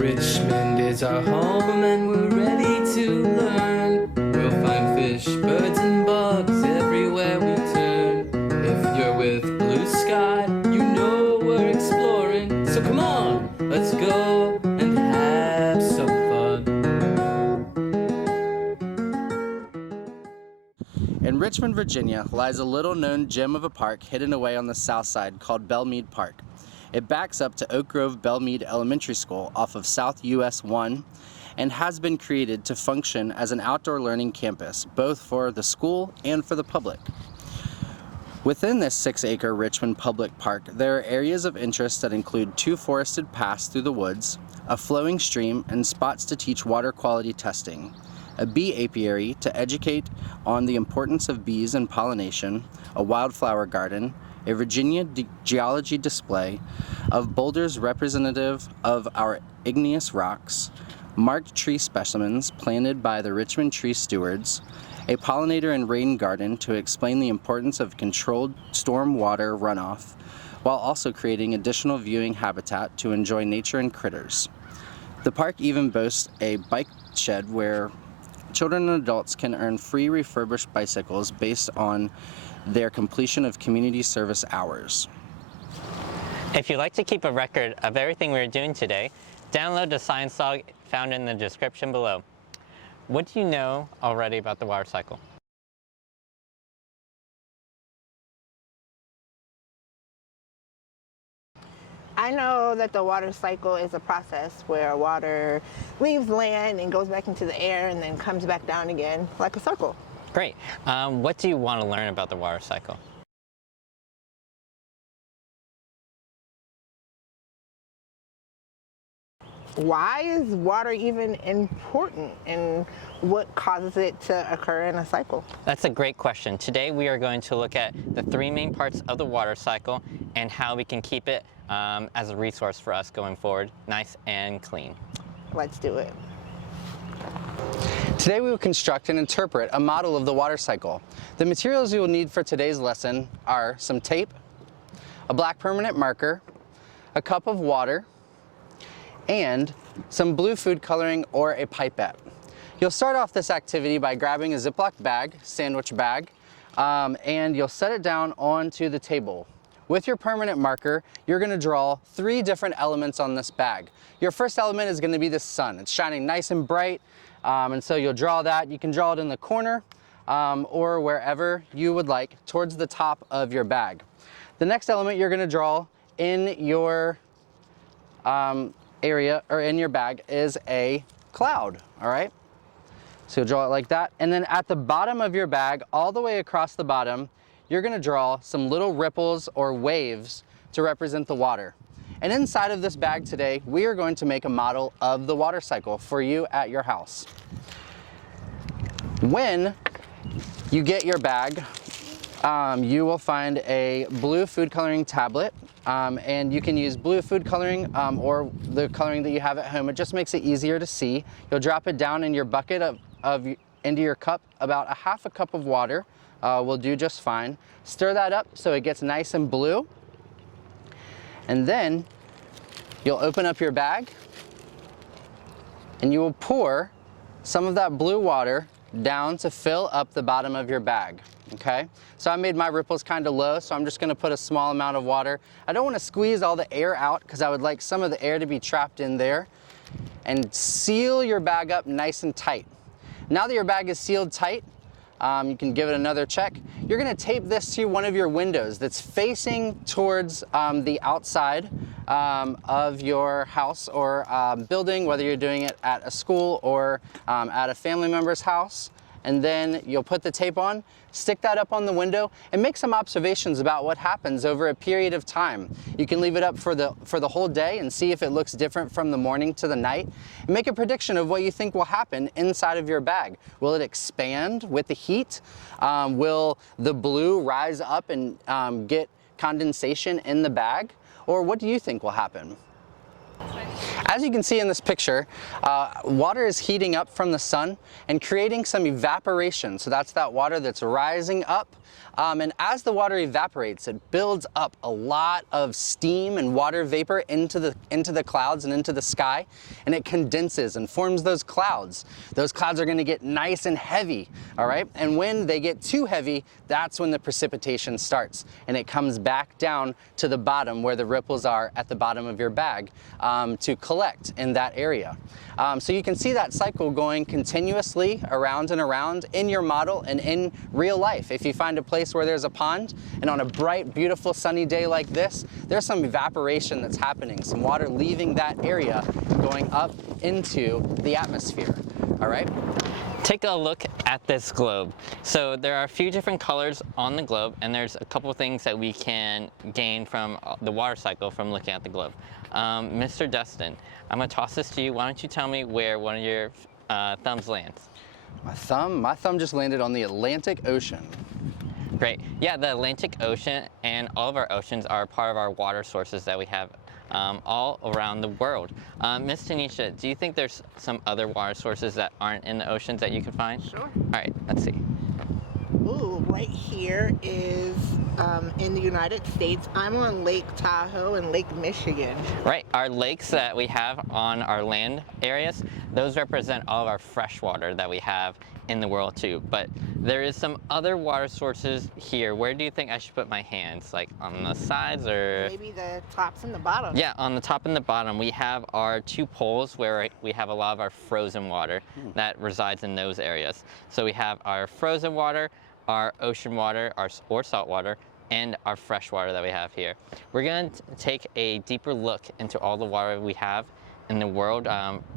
Richmond is our home and we're ready to learn. We'll find fish, birds and bugs everywhere we turn. If you're with blue sky, you know we're exploring. So come on, let's go and have some fun. In Richmond, Virginia, lies a little-known gem of a park hidden away on the south side called Belmead Park. It backs up to Oak Grove Belmead Elementary School off of South US 1 and has been created to function as an outdoor learning campus, both for the school and for the public. Within this 6-acre Richmond Public Park, there are areas of interest that include 2 forested paths through the woods, a flowing stream, and spots to teach water quality testing, a bee apiary to educate on the importance of bees and pollination, a wildflower garden, a Virginia geology display of boulders representative of our igneous rocks, marked tree specimens planted by the Richmond Tree Stewards, a pollinator and rain garden to explain the importance of controlled stormwater runoff, while also creating additional viewing habitat to enjoy nature and critters. The park even boasts a bike shed where children and adults can earn free refurbished bicycles based on their completion of community service hours. If you'd like to keep a record of everything we're doing today, download the science log found in the description below. What do you know already about the water cycle? I know that the water cycle is a process where water leaves land and goes back into the air and then comes back down again, like a circle. Great. What do you want to learn about the water cycle? Why is water even important and what causes it to occur in a cycle? That's a great question. Today we are going to look at the 3 main parts of the water cycle and how we can keep it as a resource for us going forward, nice and clean. Let's do it. Today we will construct and interpret a model of the water cycle. The materials you will need for today's lesson are some tape, a black permanent marker, a cup of water, and some blue food coloring or a pipette. You'll start off this activity by grabbing a Ziploc bag, sandwich bag, and you'll set it down onto the table. With your permanent marker, you're going to draw 3 different elements on this bag. Your first element is going to be the sun. It's shining nice and bright, and so you'll draw that. You can draw it in the corner or wherever you would like towards the top of your bag. The next element you're going to draw in your area or in your bag is a cloud, all right? So you'll draw it like that. And then at the bottom of your bag, all the way across the bottom, you're going to draw some little ripples or waves to represent the water. And inside of this bag today, we are going to make a model of the water cycle for you at your house. When you get your bag, you will find a blue food coloring tablet, and you can use blue food coloring or the coloring that you have at home. It just makes it easier to see. You'll drop it down in your bucket into your cup. About a half a cup of water will do just fine. Stir that up so it gets nice and blue. And then you'll open up your bag and you will pour some of that blue water down to fill up the bottom of your bag, okay? So I made my ripples kind of low, so I'm just gonna put a small amount of water. I don't wanna squeeze all the air out because I would like some of the air to be trapped in there. And seal your bag up nice and tight. Now that your bag is sealed tight, you can give it another check. You're gonna tape this to one of your windows that's facing towards the outside of your house or building, whether you're doing it at a school or at a family member's house. And then you'll put the tape on, stick that up on the window, and make some observations about what happens over a period of time. You can leave it up for the whole day and see if it looks different from the morning to the night. And make a prediction of what you think will happen inside of your bag. Will it expand with the heat? Will the blue rise up and get condensation in the bag? Or what do you think will happen? As you can see in this picture, water is heating up from the sun and creating some evaporation. So that's that water that's rising up. And as the water evaporates, it builds up a lot of steam and water vapor into the clouds and into the sky, and it condenses and forms those clouds. Those clouds are going to get nice and heavy, all right? And when they get too heavy, that's when the precipitation starts, and it comes back down to the bottom where the ripples are at the bottom of your bag to collect in that area. So you can see that cycle going continuously around and around in your model and in real life. If you find a place where there's a pond and on a bright, beautiful, sunny day like this, there's some evaporation that's happening, some water leaving that area going up into the atmosphere, all right? Take a look at this globe. So there are a few different colors on the globe, and there's a couple things that we can gain from the water cycle from looking at the globe. Mr. Dustin, I'm gonna toss this to you. Why don't you tell me where one of your thumbs lands? My thumb just landed on the Atlantic Ocean. Great. Yeah, the Atlantic Ocean and all of our oceans are part of our water sources that we have all around the world. Miss Tanisha, do you think there's some other water sources that aren't in the oceans that you can find? Sure. All right, let's see. Ooh, right here is in the United States. I'm on Lake Tahoe and Lake Michigan. Right, our lakes that we have on our land areas, those represent all of our fresh water that we have in the world too. But there is some other water sources here. Where do you think I should put my hands? Like on the sides or? Maybe the tops and the bottom. Yeah, on the top and the bottom, we have our two poles where we have a lot of our frozen water that resides in those areas. So we have our frozen water, our ocean water, or salt water, and our fresh water that we have here. We're going to take a deeper look into all the water we have in the world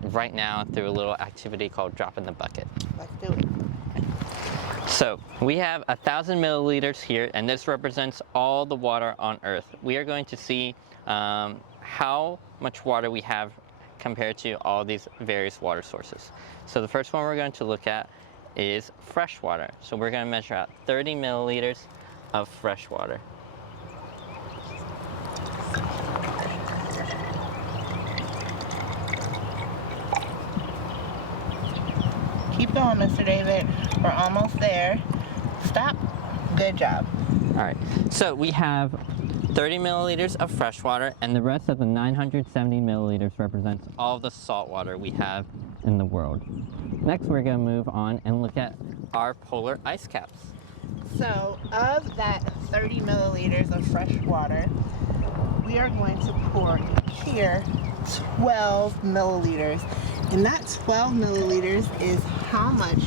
right now through a little activity called Drop in the Bucket. Let's do it. So we have 1,000 milliliters here, and this represents all the water on Earth. We are going to see how much water we have compared to all these various water sources. So the first one we're going to look at is fresh water. So we're going to measure out 30 milliliters of fresh water. Keep going, Mr. David. We're almost there. Stop. Good job. All right, so we have 30 milliliters of fresh water, and the rest of the 970 milliliters represents all the salt water we have in the world. Next, we're going to move on and look at our polar ice caps. So, of that 30 milliliters of fresh water, we are going to pour here 12 milliliters. And that 12 milliliters is how much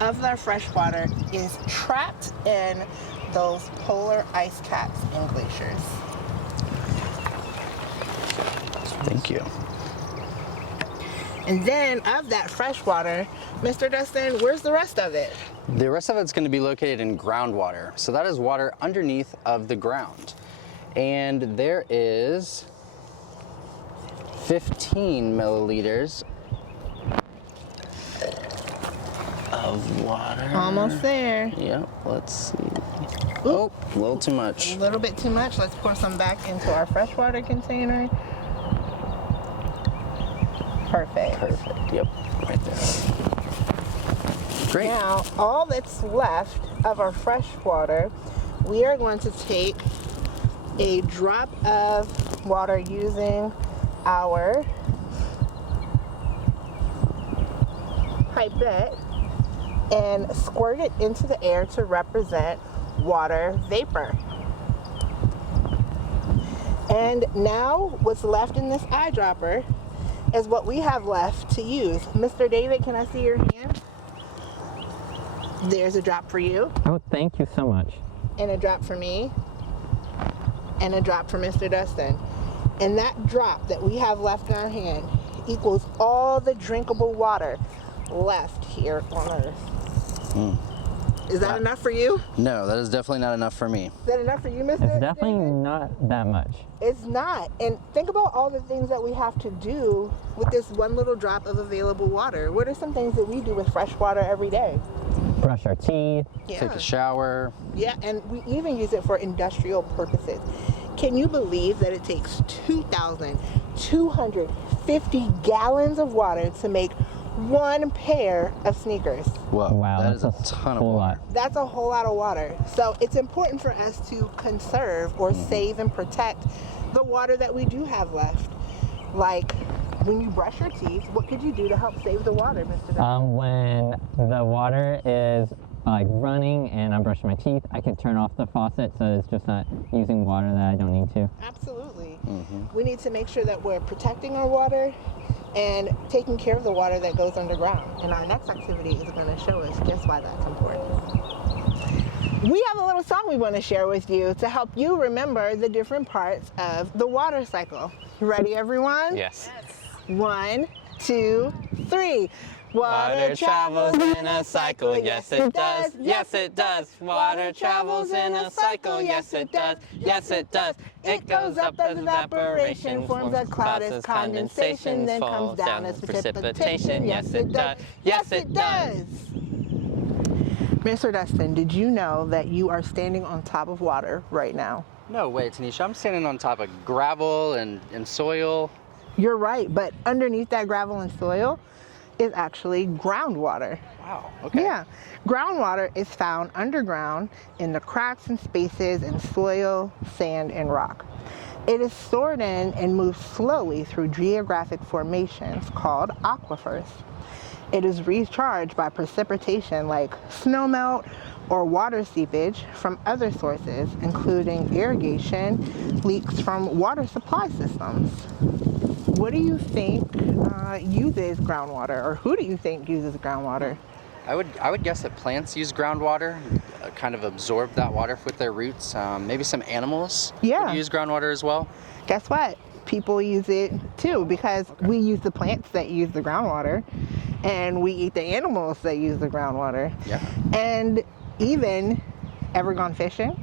of our fresh water is trapped in those polar ice caps and glaciers. Thank you. And then of that fresh water, Mr. Dustin, where's the rest of it? The rest of it's going to be located in groundwater. So that is water underneath of the ground. And there is 15 milliliters of water. Almost there. Yep, let's see. Oh, a little too much. A little bit too much. Let's pour some back into our freshwater container. Perfect. Perfect, yep, right there. Great. Now, all that's left of our fresh water, we are going to take a drop of water using our pipette and squirt it into the air to represent water vapor. And now what's left in this eyedropper is what we have left to use. Mr. David, can I see your hand? There's a drop for you. Oh, thank you so much. And a drop for me. And a drop for Mr. Dustin. And that drop that we have left in our hand equals all the drinkable water left here on Earth. Is that enough for you? No, that is definitely not enough for me. Is that enough for you, Mr. It's definitely David? not that much. It's not. And think about all the things that we have to do with this one little drop of available water. What are some things that we do with fresh water every day? Brush our teeth. Yeah. Take a shower. Yeah, and we even use it for industrial purposes. Can you believe that it takes 2,250 gallons of water to make one pair of sneakers? Whoa, Wow, that is a that's ton of whole water. lot. That's a whole lot of water. So it's important for us to conserve or save and protect the water that we do have left. Like when you brush your teeth, what could you do to help save the water, Mr. Dunn? When the water is like running and I'm brushing my teeth, I can turn off the faucet so it's just not using water that I don't need to. Absolutely. We need to make sure that we're protecting our water and taking care of the water that goes underground. And our next activity is going to show us just why that's important. We have a little song we want to share with you to help you remember the different parts of the water cycle. You ready, everyone? Yes. 1, 2, 3. Water travels in a cycle, yes it does, yes it does. Water travels in a cycle, yes it does, yes it does. It goes up as evaporation, forms a cloud as condensation, then comes down as precipitation, yes it does, yes it does. Mr. Dustin, did you know that you are standing on top of water right now? No way, Tanisha. I'm standing on top of gravel and soil. You're right, but underneath that gravel and soil is actually groundwater. Wow, okay. Yeah, groundwater is found underground in the cracks and spaces in soil, sand, and rock. It is stored in and moves slowly through geographic formations called aquifers. It is recharged by precipitation like snowmelt or water seepage from other sources, including irrigation, leaks from water supply systems. What do you think uses groundwater, or who do you think uses groundwater? I would guess that plants use groundwater, kind of absorb that water with their roots. Maybe some animals would use groundwater as well. Guess what? People use it too, because we use the plants that use the groundwater, and we eat the animals that use the groundwater. Yeah. And even, ever gone fishing?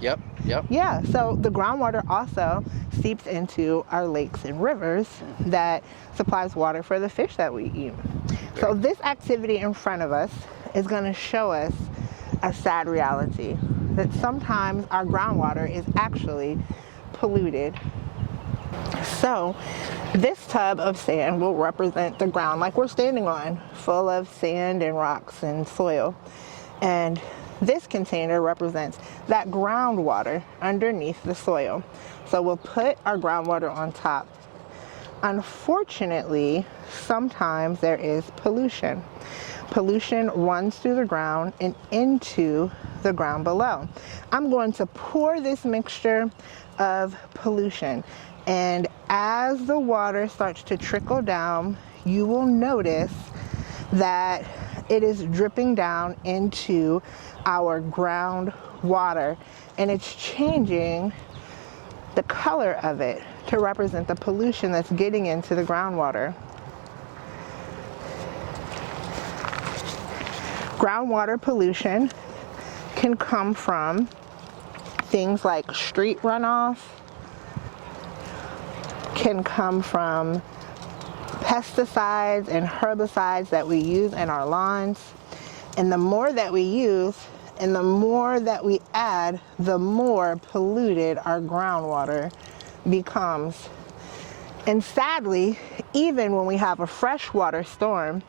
Yep. Yeah, so the groundwater also seeps into our lakes and rivers that supplies water for the fish that we eat. So this activity in front of us is going to show us a sad reality, that sometimes our groundwater is actually polluted. So this tub of sand will represent the ground like we're standing on, full of sand and rocks and soil. And this container represents that groundwater underneath the soil. So we'll put our groundwater on top. Unfortunately, sometimes there is pollution. Pollution runs through the ground and into the ground below. I'm going to pour this mixture of pollution, and as the water starts to trickle down, you will notice that it is dripping down into our groundwater, and it's changing the color of it to represent the pollution that's getting into the groundwater. Groundwater pollution can come from things like street runoff, can come from pesticides and herbicides that we use in our lawns. And the more that we use and the more that we add, the more polluted our groundwater becomes. And sadly, even when we have a freshwater storm,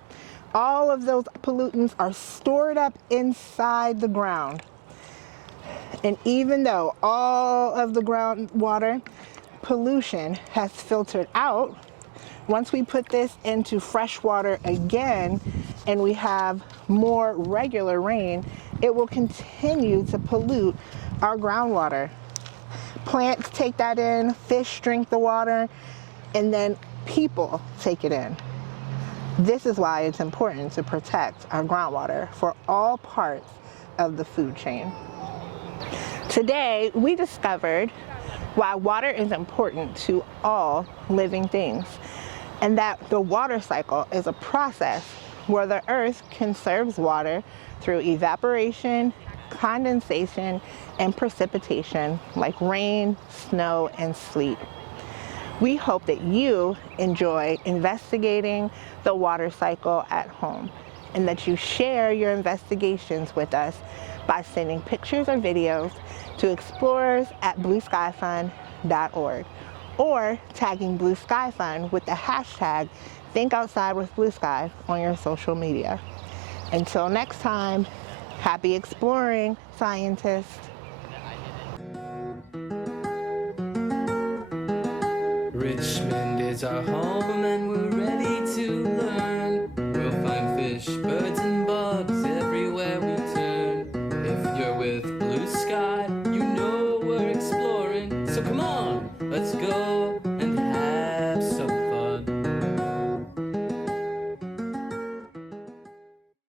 all of those pollutants are stored up inside the ground. And even though all of the groundwater pollution has filtered out, once we put this into fresh water again and we have more regular rain, it will continue to pollute our groundwater. Plants take that in, fish drink the water, and then people take it in. This is why it's important to protect our groundwater for all parts of the food chain. Today, we discovered why water is important to all living things, and that the water cycle is a process where the earth conserves water through evaporation, condensation, and precipitation like rain, snow, and sleet. We hope that you enjoy investigating the water cycle at home, and that you share your investigations with us by sending pictures or videos to explorers@blueskyfund thinkoutsidewithbluesky.org or tagging Blue Sky Fund with the hashtag ThinkOutsideWithBlueSky on your social media. Until next time, happy exploring, scientists. Richmond is our home and we're ready to learn. We'll find fish, birds, and bugs everywhere we turn. If you're with Blue Sky, you know we're exploring. So come on, let's go.